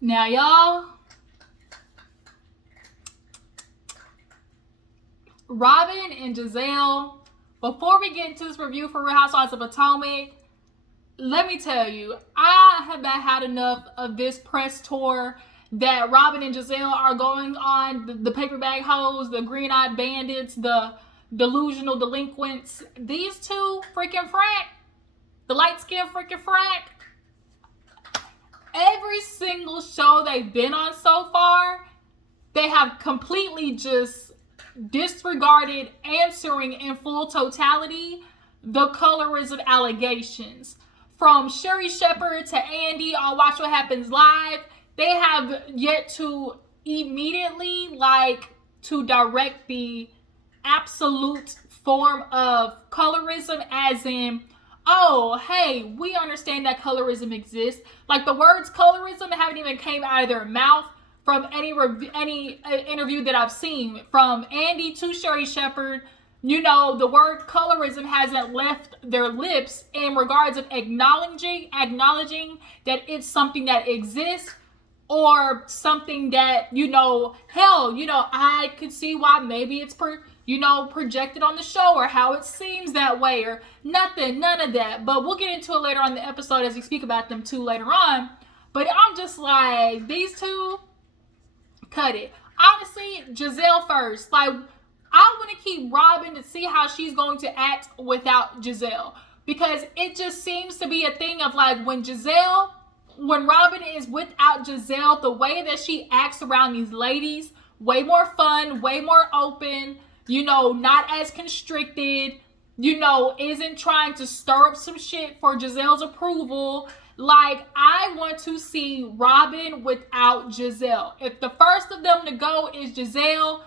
Now, y'all, Robyn and Gizelle, before we get into this review for Real Housewives of Potomac, let me tell you, I have not had enough of this press tour that Robyn and Gizelle are going on. The paper bag hoes, the green-eyed bandits, the delusional delinquents. These two freaking frack, the light-skinned freaking frack. Every single show they've been on so far, they have completely just disregarded answering in full totality the colorism allegations. From Sherry Shepherd to Andy on Watch What Happens Live, they have yet to immediately to direct the absolute form of colorism, as in, oh, hey, we understand that colorism exists. Like, the words colorism haven't even came out of their mouth from any interview that I've seen. From Andy to Sherry Shepherd, you know, the word colorism hasn't left their lips in regards of acknowledging that it's something that exists, or something that, you know, hell, you know, I could see why maybe it's projected on the show, or how it seems that way, or none of that. But we'll get into it later on in the episode as we speak about them too later on. But I'm just like, these two, cut it. Honestly, Gizelle first. Like, I want to keep Robyn to see how she's going to act without Gizelle, because it just seems to be a thing of like, when Robyn is without Gizelle, the way that she acts around these ladies, way more fun, way more open, you know, not as constricted, you know, isn't trying to stir up some shit for Gizelle's approval. Like, I want to see Robyn without Gizelle. If the first of them to go is Gizelle,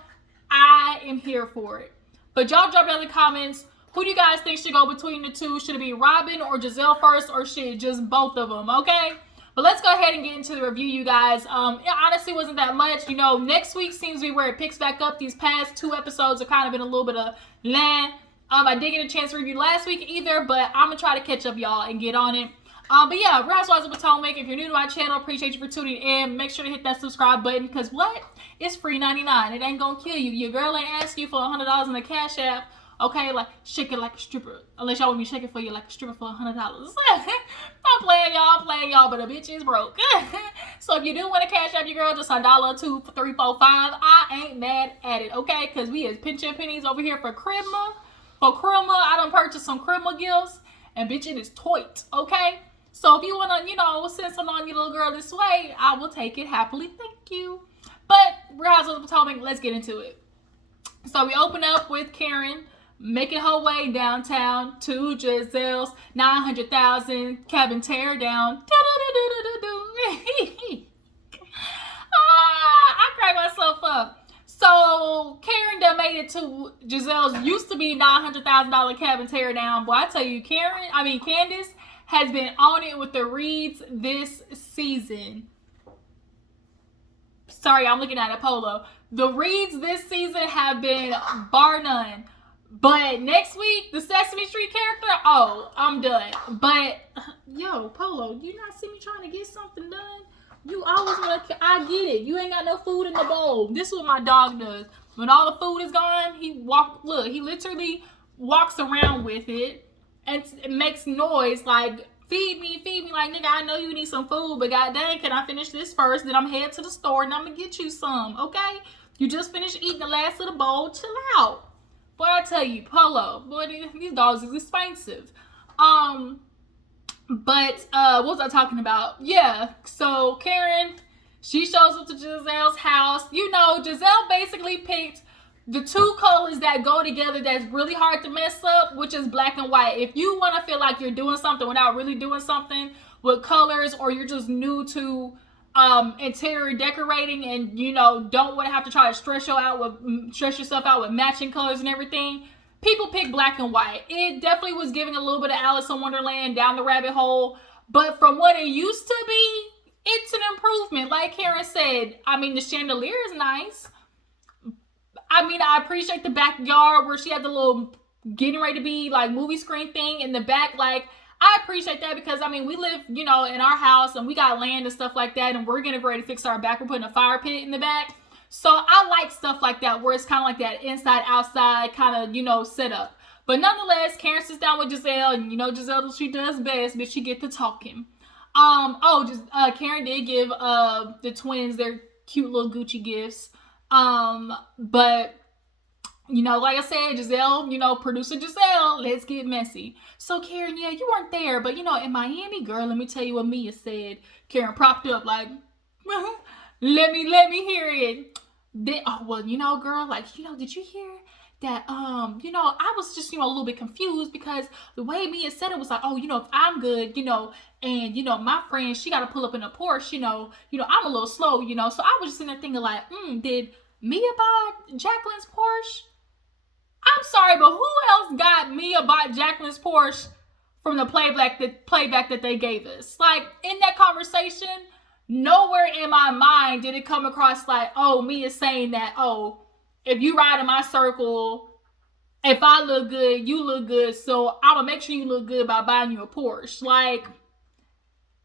I am here for it. But y'all drop down in the comments, who do you guys think should go between the two? Should it be Robyn or Gizelle first, or should it just both of them, okay? But let's go ahead and get into the review, you guys. It honestly wasn't that much. You know, next week seems to be where it picks back up. These past two episodes have kind of been a little bit of land. I didn't get a chance to review last week either, but I'm going to try to catch up, y'all, and get on it. But yeah, Real Housewives of Potomac, if you're new to my channel, appreciate you for tuning in. Make sure to hit that subscribe button, because what? It's free 99. It ain't going to kill you. Your girl ain't asking you for $100 in the Cashapp. Okay, like, shake it like a stripper. Unless y'all want me to shake it for you like a stripper for $100. I'm playing y'all, but a bitch is broke. So if you do want to cash out your girl, just $1, $2, $3, $4, $5, I ain't mad at it, okay? Because we is pinching pennies over here for Christmas. I done purchased some Christmas gifts, and bitch, it is toit, okay? So if you want to, you know, send something on your little girl this way, I will take it happily. Thank you. But Real Housewives of Potomac, let's get into it. So we open up with Karen making her way downtown to Gizelle's 900,000 cabin tear down. I crack myself up. So Karen done made it to Gizelle's used to be $900,000 cabin tear down. Boy, I tell you, Candace has been on it with the reads this season. Sorry, I'm looking at a polo. The reads this season have been bar none. But next week, the Sesame Street character, oh, I'm done. But, yo, Polo, you not see me trying to get something done? You always want to, I get it. You ain't got no food in the bowl. This is what my dog does. When all the food is gone, he literally walks around with it and makes noise like, feed me, like, nigga, I know you need some food, but god dang, can I finish this first? Then I'm head to the store and I'm gonna get you some, okay? You just finished eating the last of the bowl, chill out. Boy, I tell you, Polo, boy, these dogs is expensive. But what was I talking about? Yeah, so Karen, she shows up to Gizelle's house. You know, Gizelle basically picked the two colors that go together that's really hard to mess up, which is black and white. If you want to feel like you're doing something without really doing something with colors, or you're just new to interior decorating and, you know, don't want to have to try to stress yourself out with matching colors and everything, people pick black and white. It definitely was giving a little bit of Alice in Wonderland, down the rabbit hole, but from what it used to be, it's an improvement. Like Karen said, I mean, the chandelier is nice. I mean, I appreciate the backyard where she had the little getting ready to be like movie screen thing in the back. Like, I appreciate that because I mean we live, you know, in our house and we got land and stuff like that, and we're getting ready to fix our back. We're putting a fire pit in the back. So I like stuff like that where it's kind of like that inside outside kind of, you know, setup. But nonetheless, Karen sits down with Gizelle, and you know Gizelle, she does best, but she get to talking. Karen did give the twins their cute little Gucci gifts. But you know, like I said, Gizelle, you know, producer Gizelle, let's get messy. So Karen, yeah, you weren't there, but you know, in Miami, girl, let me tell you what Mia said. Karen propped up like, let me hear it. Then, oh well, you know, girl, like, you know, did you hear that? You know, I was just, you know, a little bit confused because the way Mia said it was like, oh, you know, if I'm good, you know, and you know, my friend, she got to pull up in a Porsche, you know, I'm a little slow, you know, so I was just sitting there thinking like, did Mia buy Jacqueline's Porsche? I'm sorry, but who else got Mia bought Jacqueline's Porsche from the playback that they gave us? Like, in that conversation, nowhere in my mind did it come across like, oh, Mia saying that, oh, if you ride in my circle, if I look good, you look good, so I'm gonna make sure you look good by buying you a Porsche. Like,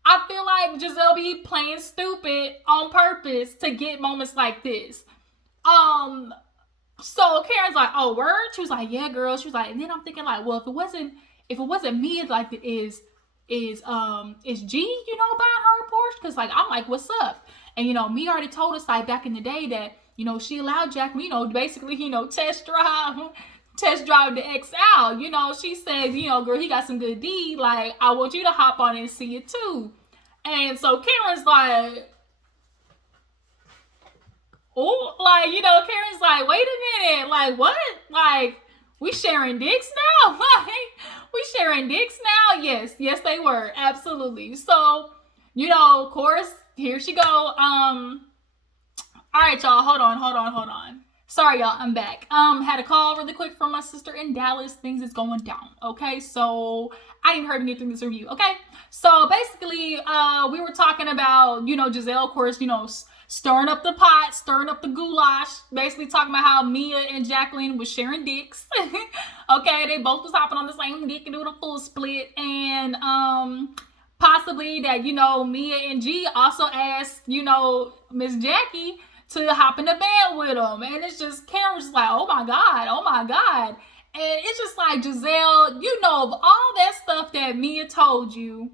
I feel like Gizelle be playing stupid on purpose to get moments like this. So Karen's like, oh, word? She was like, yeah, girl. She was like, and then I'm thinking like, well, if it wasn't me, like, is G, you know, buying her a Porsche? Because like, I'm like, what's up? And you know, me already told us like back in the day that, you know, she allowed Jack, you know, basically, you know, test drive the XL. You know, she said, you know, girl, he got some good D. Like, I want you to hop on and see it too. And so Karen's like, oh, like, you know, Karen's like, wait a minute, like, what? Like, we sharing dicks now? Like, we sharing dicks now? Yes, they were, absolutely. So, you know, of course, here she go. All right, y'all, hold on. Sorry, y'all, I'm back. Had a call really quick from my sister in Dallas. Things is going down, okay? So, I ain't heard anything this review, okay? So, basically, we were talking about, you know, Gizelle, of course, you know, stirring up the pot, stirring up the goulash, basically talking about how Mia and Jacqueline was sharing dicks. Okay, they both was hopping on the same dick and doing a full split, and possibly that, you know, Mia and G also asked, you know, Miss Jackie to hop in the bed with them, and it's just, Karen was just like, oh my god, and it's just like, Gizelle, you know, of all that stuff that Mia told you,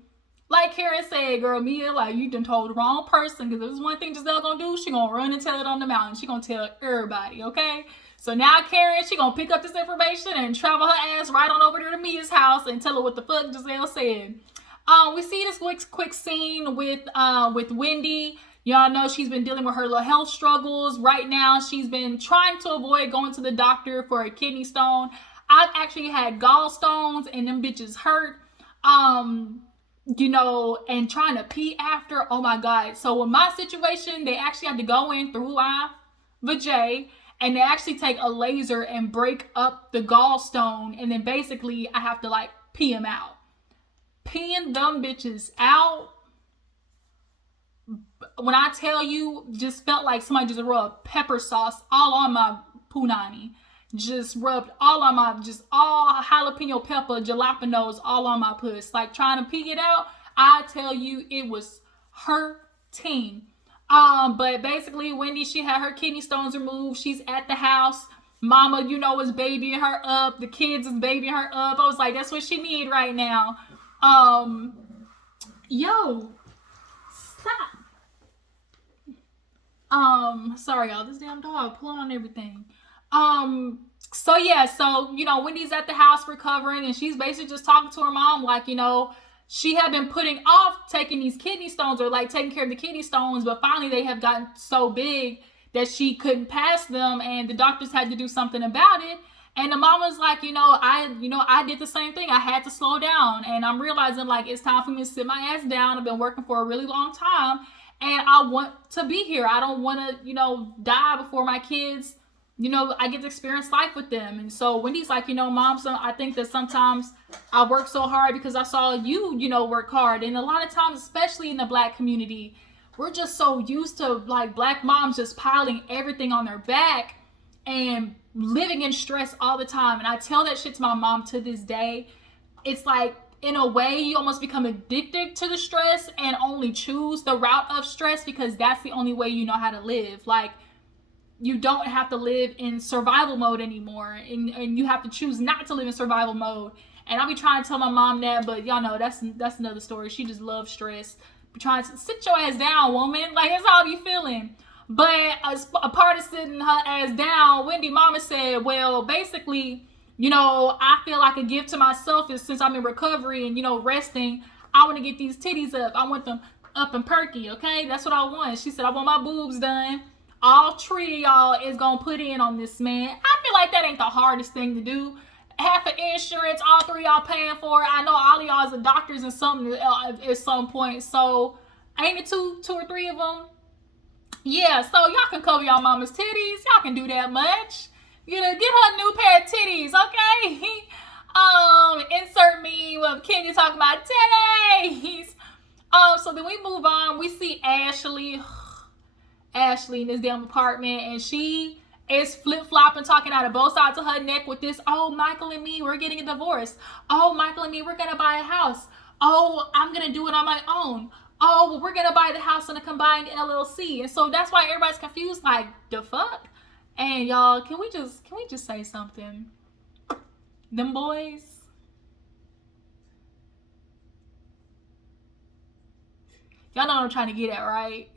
like Karen said, girl, Mia, like, you done told the wrong person, because if there's one thing Gizelle gonna do, she gonna run and tell it on the mountain. She gonna tell everybody, okay? So now Karen, she gonna pick up this information and travel her ass right on over there to Mia's house and tell her what the fuck Gizelle said. We see this quick scene with Wendy. Y'all know she's been dealing with her little health struggles. Right now, she's been trying to avoid going to the doctor for a kidney stone. I've actually had gallstones, and them bitches hurt. You know, and trying to pee after, oh my god. So in my situation, they actually had to go in through my vajay, and they actually take a laser and break up the gallstone, and then basically I have to like pee them out. Peeing them bitches out, when I tell you, just felt like somebody just rubbed pepper sauce all on my punani. Just rubbed all on my, just all jalapeno pepper, jalapenos all on my puss. Like, trying to pee it out, I tell you, it was hurting. But basically, Wendy, she had her kidney stones removed. She's at the house. Mama, you know, is babying her up. The kids is babying her up. I was like, that's what she need right now. Yo, stop. Sorry, y'all, this damn dog pulling on everything. So yeah, so, you know, Wendy's at the house recovering, and she's basically just talking to her mom, like, you know, she had been putting off taking these kidney stones, or like taking care of the kidney stones, but finally they have gotten so big that she couldn't pass them, and the doctors had to do something about it. And the mom was like, I did the same thing. I had to slow down, and I'm realizing like it's time for me to sit my ass down. I've been working for a really long time, and I want to be here. I don't want to, die before my kids. I get to experience life with them. And so Wendy's like, Mom, so I think that sometimes I work so hard because I saw you, work hard. And a lot of times, especially in the Black community, we're just so used to like Black moms just piling everything on their back and living in stress all the time. And I tell that shit to my mom to this day. It's like, in a way, you almost become addicted to the stress and only choose the route of stress because that's the only way you know how to live. Like, you don't have to live in survival mode anymore, and you have to choose not to live in survival mode. And I'll be trying to tell my mom that, but y'all know that's another story. She just loves stress. Be trying to sit your ass down, woman. Like, that's how I be feeling. But a part of sitting her ass down, Wendy mama said, well, basically, you know, I feel like a gift to myself is since I'm in recovery and, you know, resting, I want to get these titties up. I want them up and perky, okay? That's what I want. She said, I want my boobs done. All three of y'all is going to put in on this, man. I feel like that ain't the hardest thing to do. Half of insurance, all three of y'all paying for it. I know all of y'all is the doctors and something at some point. So, ain't it two or three of them? Yeah, so y'all can cover y'all mama's titties. Y'all can do that much. You know, get her a new pair of titties, okay? Insert me with Kenny talking about titties. So then we move on. We see Ashley in this damn apartment, and she is flip-flopping, talking out of both sides of her neck with this, oh, Michael and me, we're getting a divorce. Oh, Michael and me, we're gonna buy a house. Oh, I'm gonna do it on my own. Oh, well, we're gonna buy the house in a combined LLC. And so that's why everybody's confused, like, the fuck? And y'all, can we just say something? Them boys, y'all know what I'm trying to get at, right?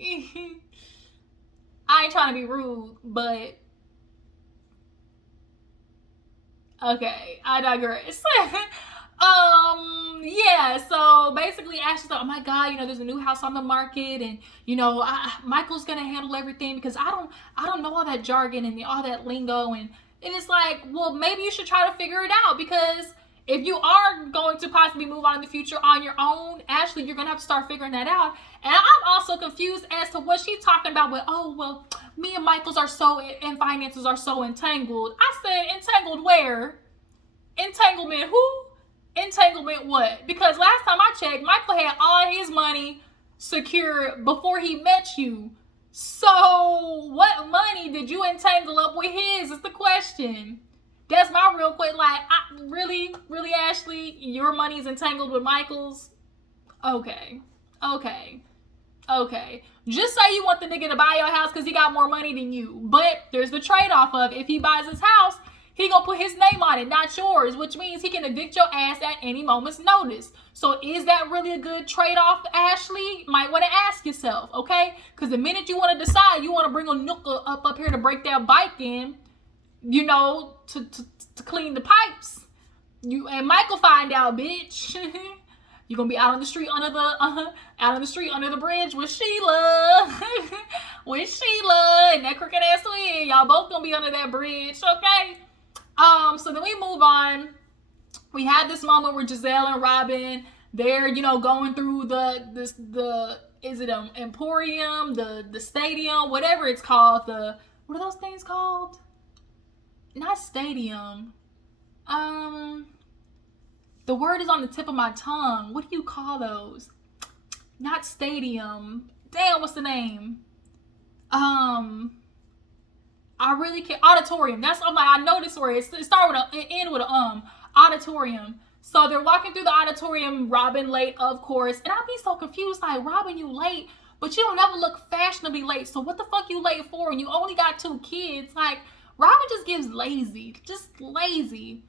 I ain't trying to be rude, but okay, I digress. Yeah, so basically Ashley's like, oh my God, you know, there's a new house on the market, and you know, Michael's gonna handle everything because I don't know all that jargon and all that lingo, and it's like, well, maybe you should try to figure it out, because if you are going to possibly move on in the future on your own, Ashley, you're gonna have to start figuring that out. And I'm also confused as to what she's talking about with, oh, well, me and Michael's and finances are so entangled. I said, entangled where? Entanglement who? Entanglement what? Because last time I checked, Michael had all his money secured before he met you. So what money did you entangle up with his is the question. That's my real quick. Like, really, Ashley, your money's entangled with Michael's? Okay. Just say you want the nigga to buy your house because he got more money than you. But there's the trade-off of, if he buys his house, he gonna put his name on it, not yours, which means he can evict your ass at any moment's notice. So is that really a good trade-off, Ashley? Might want to ask yourself, okay? Because the minute you want to decide you want to bring a nooker up here to break that bike in, you know, to clean the pipes, you and Michael find out, bitch. You're gonna be out on the street under the bridge with Sheila. And that crooked ass twin. Y'all both gonna be under that bridge, okay? So then we move on. We have this moment where Gizelle and Robyn, they're, you know, going through the is it an Emporium, the stadium, whatever it's called, what are those things called? Not stadium. The word is on the tip of my tongue. What do you call those? Not stadium. Damn, what's the name? I really can't. Auditorium. That's, I'm like, I know this word. It started with an end with a auditorium. So they're walking through the auditorium. Robyn late, of course. And I'd be so confused. Like, Robyn, you late, but you don't ever look fashionably late. So what the fuck you late for? And you only got 2 kids. Like, Robyn just gives lazy. Just lazy.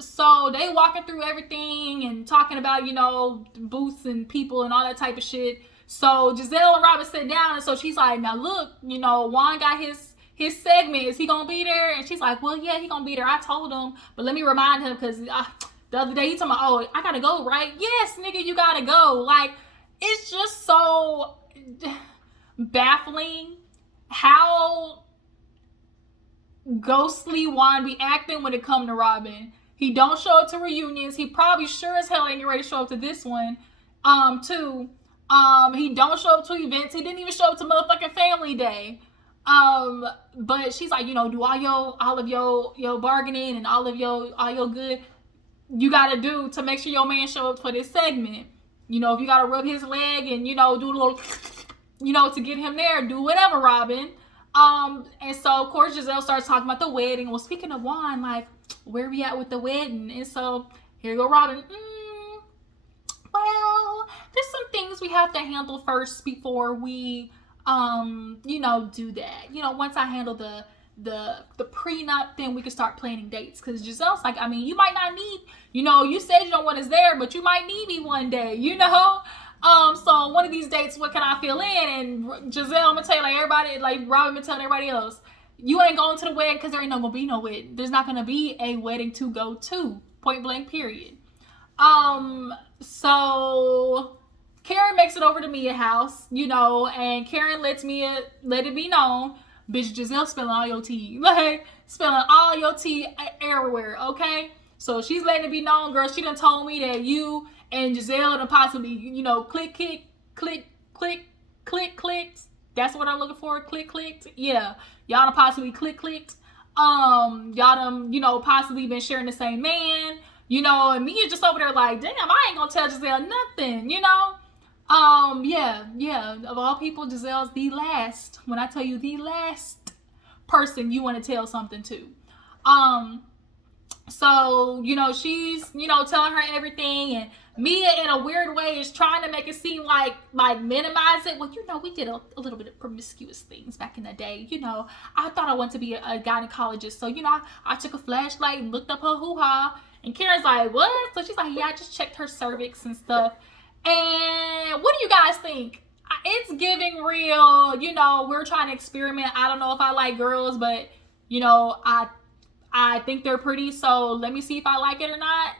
So they walking through everything and talking about, you know, booths and people and all that type of shit. So Gizelle and Robyn sit down, and so she's like, now look, you know, Juan got his segment. Is he gonna be there? And she's like, well, yeah, he gonna be there. I told him, but let me remind him, because the other day he told me, oh, I gotta go, right? Yes, nigga, you gotta go. Like, it's just so baffling how ghostly Juan be acting when it come to Robyn. He don't show up to reunions. He probably sure as hell ain't ready to show up to this one. Too. He don't show up to events. He didn't even show up to motherfucking family day. But she's like, you know, do all of your bargaining and all your good you gotta do to make sure your man show up for this segment. You know, if you gotta rub his leg and, you know, do a little, you know, to get him there, do whatever, Robyn. And so of course Gizelle starts talking about the wedding. Well, speaking of Juan, like, where we at with the wedding? And so here you go, Robyn. things we have to handle first before we, do that. Once I handle the prenup, then we can start planning dates. Because Gizelle's like, I mean, you might not need, you said you don't want us there, but you might need me one day, So one of these dates, what can I fill in? And Gizelle, I'm gonna tell you, like everybody, like Robyn been telling everybody else, you ain't going to the wedding because there ain't gonna be no wedding. There's not gonna be a wedding to go to. Point blank, period. So Karen makes it over to Mia's house, and Karen let it be known, bitch, Gizelle spilling all your tea. Like, spilling all your tea everywhere, okay? So she's letting it be known, girl, she done told me that you and Gizelle done possibly, clicked. That's what I'm looking for, clicked. Yeah, y'all done possibly clicked. Y'all done, possibly been sharing the same man, and Mia just over there like, damn, I ain't gonna tell Gizelle nothing, yeah, of all people, Gizelle's the last, when I tell you the last person you want to tell something to. So, she's, telling her everything, and Mia in a weird way is trying to make it seem like minimize it. Well, we did a little bit of promiscuous things back in the day. I thought I wanted to be a gynecologist. So, I took a flashlight and looked up her hoo-ha. And Karen's like, what? So she's like, yeah, I just checked her cervix and stuff. And what do you guys think? It's giving real, we're trying to experiment. I don't know if I like girls, but, I think they're pretty. So let me see if I like it or not,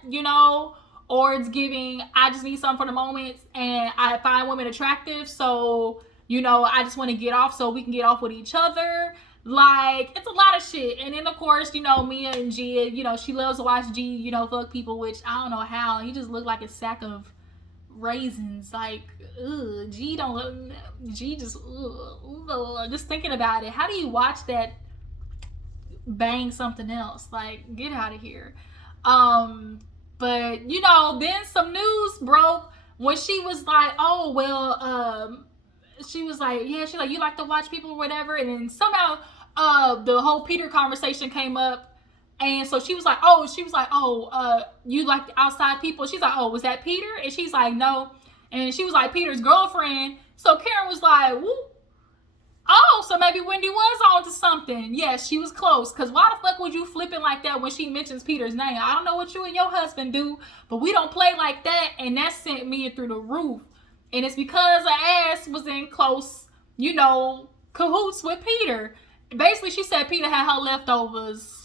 Or it's giving, I just need something for the moment and I find women attractive. So, I just want to get off so we can get off with each other. Like, it's a lot of shit. And then, of course, Mia and Gia, she loves to watch G, fuck people, which I don't know how. He just looked like a sack of raisins. Like, ugh, G just, ugh, just thinking about it. How do you watch that bang something else? Like, get out of here. But, then some news broke when she was like, oh, well, she was like, yeah, she's like, you like to watch people or whatever. And then somehow the whole Peter conversation came up. And so she was like, you like outside people? She's like, oh, was that Peter? And she's like, no. And she was like, Peter's girlfriend. So Karen was like, whoop. Oh, so maybe Wendy was on to something. Yes, she was close. Because why the fuck would you flip it like that when she mentions Peter's name? I don't know what you and your husband do, but we don't play like that. And that sent me through the roof. And it's because her ass was in close, cahoots with Peter. Basically, she said Peter had her leftovers.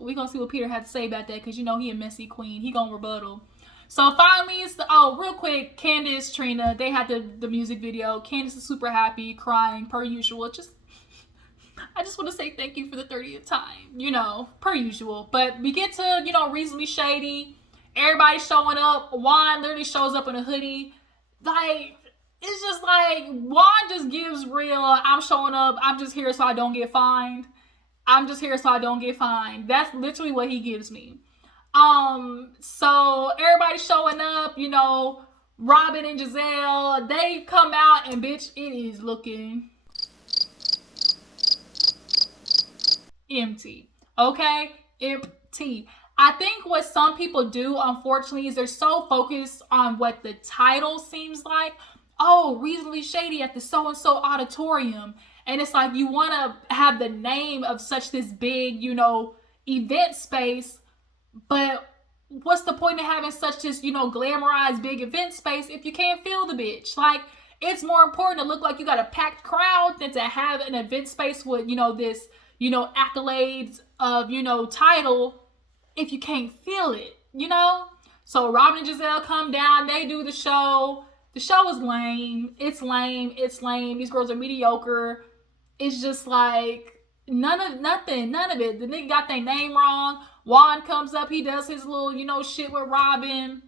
We're going to see what Peter had to say about that because, he a messy queen. He going to rebuttal. So finally, real quick, Candace, Trina, they had the music video. Candace is super happy, crying, per usual. I just want to say thank you for the 30th time, per usual. But we get to, reasonably shady. Everybody showing up. Juan literally shows up in a hoodie. Like, it's just like, Juan just gives real, I'm showing up, I'm just here so I don't get fined. That's literally what he gives me. So everybody showing up, Robyn and Gizelle, they come out and bitch, it is looking empty. Okay? Empty. I think what some people do, unfortunately, is they're so focused on what the title seems like. Oh, reasonably shady at the so-and-so auditorium. And it's like you want to have the name of such this big, event space. But what's the point of having such this, glamorized big event space if you can't feel the bitch? Like, it's more important to look like you got a packed crowd than to have an event space with, this, accolades of, title if you can't feel it, So Robyn and Gizelle come down, they do the show. The show is lame. It's lame. These girls are mediocre. It's just like none of it. The nigga got their name wrong. Juan comes up, he does his little, shit with Robyn.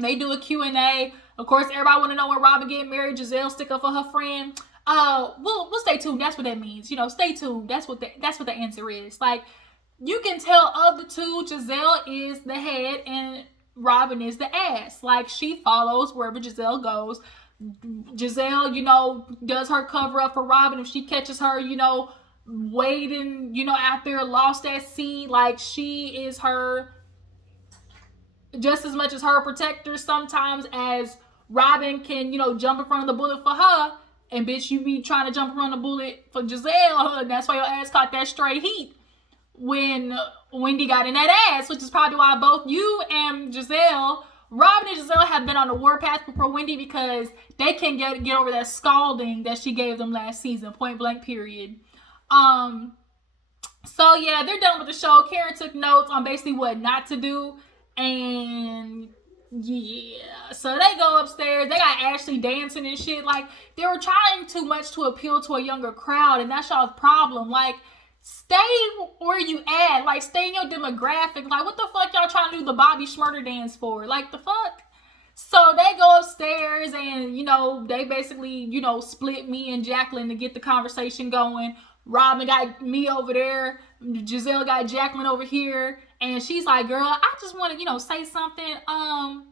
They do a Q&A. Of course, everybody want to know when Robyn get married. Gizelle stick up for her friend. We'll stay tuned. That's what that means. Stay tuned. That's what the answer is. Like, you can tell of the two, Gizelle is the head and Robyn is the ass. Like, she follows wherever Gizelle goes. Gizelle, does her cover up for Robyn if she catches her, waiting, out there lost at sea. Like, she is her just as much as her protector sometimes as Robyn can, jump in front of the bullet for her, and bitch, you be trying to jump in front of the bullet for Gizelle, and that's why your ass caught that straight heat when Wendy got in that ass, which is probably why both you and Gizelle, Robyn and Gizelle, have been on the warpath before Wendy, because they can get over that scalding that she gave them last season, point blank period. So yeah, they're done with the show. Karen took notes on basically what not to do, and yeah, so they go upstairs. They got Ashley dancing and shit. Like, they were trying too much to appeal to a younger crowd, and that's y'all's problem. Like, stay where you at. Like, stay in your demographic. Like, what the fuck y'all trying to do the Bobby Shmurda dance for? Like, the fuck? So they go upstairs and, they basically, split me and Jacqueline to get the conversation going. Robyn got me over there. Gizelle got Jacqueline over here. And she's like, girl, I just want to, say something. I'm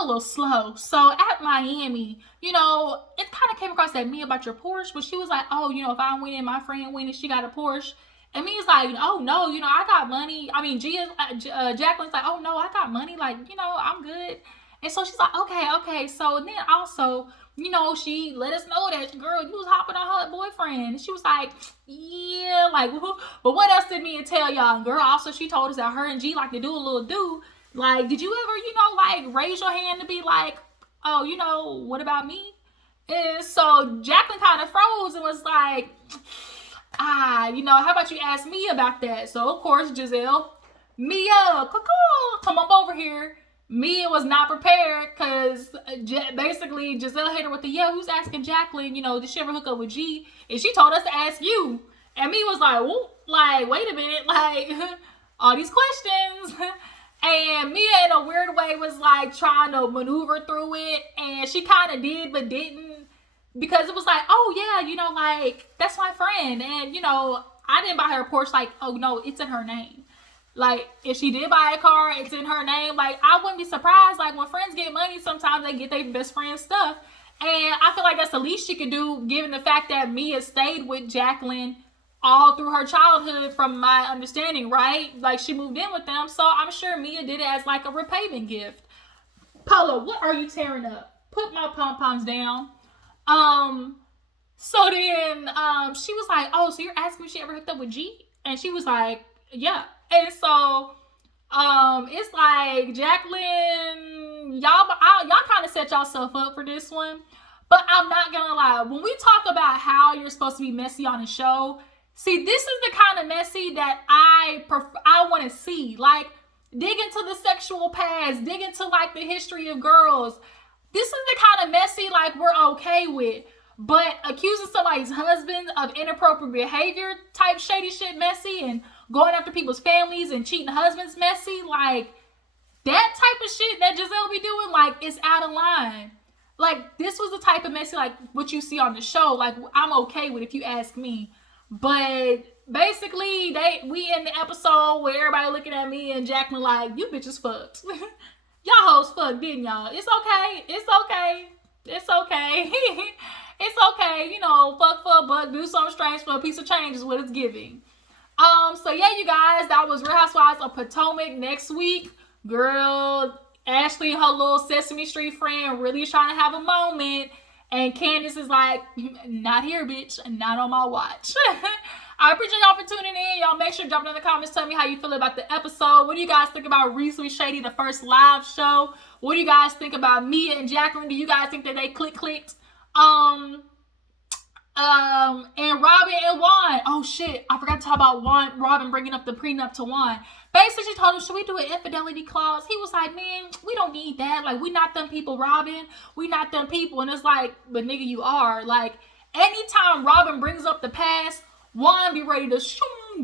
a little slow. So at Miami, it kind of came across that me about your Porsche, but she was like, oh, if I win and my friend win and she got a Porsche. And me's like, oh no, I got money. I mean, Jacqueline's like, oh no, I got money. Like, I'm good. And so she's like, okay. So then also, she let us know that, girl, you was hopping on her boyfriend. And she was like, yeah, like, but what else did Mia tell y'all? And girl, also she told us that her and G like to do a little do. Like, did you ever, like, raise your hand to be like, oh, what about me? And so Jacqueline kind of froze and was like, how about you ask me about that? So, of course, Gizelle, Mia, come up over here. Mia was not prepared because basically Gizelle hit her with the, who's asking Jacqueline, did she ever hook up with G? And she told us to ask you. And Mia was like, whoop, like, wait a minute, like, all these questions. And Mia, in a weird way, was like trying to maneuver through it. And she kind of did, but didn't. Because it was like, oh yeah, like, that's my friend. And, I didn't buy her a Porsche. Like, oh no, it's in her name. Like, if she did buy a car, it's in her name. Like, I wouldn't be surprised. Like, when friends get money, sometimes they get their best friend stuff. And I feel like that's the least she could do, given the fact that Mia stayed with Jacqueline all through her childhood, from my understanding, right? Like, she moved in with them. So I'm sure Mia did it as like a repayment gift. Polo, what are you tearing up? Put my pom-poms down. So then, she was like, oh, so you're asking if she ever hooked up with G? And she was like, yeah. And so, it's like, Jacqueline, y'all kind of set y'allself up for this one. But I'm not gonna lie, when we talk about how you're supposed to be messy on a show, see, this is the kind of messy that I want to see. Like, dig into the sexual past, dig into, like, the history of girls. This is the kind of messy, like, we're okay with. But accusing somebody's husband of inappropriate behavior type shady shit messy, and going after people's families and cheating husbands messy, like, that type of shit that Gizelle be doing, like, it's out of line. Like, this was the type of messy, like, what you see on the show. Like, I'm okay with, if you ask me. But basically, we in the episode where everybody looking at me and Jacqueline like, you bitches fucked. Y'all hoes fucked, didn't y'all? It's okay. It's okay. It's okay. It's okay. Fuck for a buck, do something strange for a piece of change is what it's giving. So yeah, you guys, that was Real Housewives of Potomac. Next week, girl, Ashley and her little Sesame Street friend really is trying to have a moment. And Candace is like, not here, bitch. Not on my watch. I appreciate y'all for tuning in. Y'all make sure to drop in the comments. Tell me how you feel about the episode. What do you guys think about Reese with Shady, the first live show? What do you guys think about Mia and Jacqueline? Do you guys think that they clicked? And Robyn and Juan. Oh shit, I forgot to talk about Robyn bringing up the prenup to Juan. Basically, she told him, should we do an infidelity clause? He was like, man, we don't need that. Like, we not them people, Robyn. We not them people. And it's like, but nigga, you are. Like, anytime Robyn brings up the past, Juan be ready to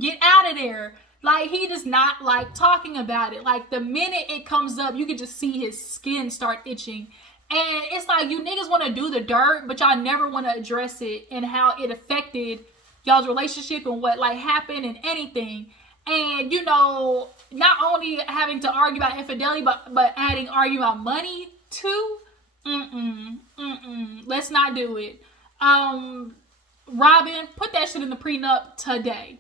get out of there. Like, he does not like talking about it. Like, the minute it comes up, you can just see his skin start itching. And it's like, you niggas want to do the dirt, but y'all never want to address it and how it affected y'all's relationship and what, like, happened and anything. And, not only having to argue about infidelity, but argue about money, too. Let's not do it. Robyn, put that shit in the prenup today.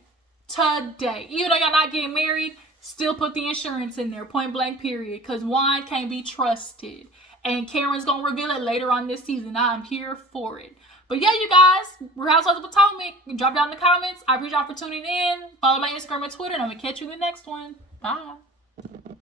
Even though y'all not getting married, still put the insurance in there, point blank period, because Juan can't be trusted. And Karen's going to reveal it later on this season. I'm here for it. But yeah, you guys, we're Housewives of Potomac. Drop down in the comments. I appreciate y'all for tuning in. Follow my Instagram and Twitter, and I'm going to catch you in the next one. Bye.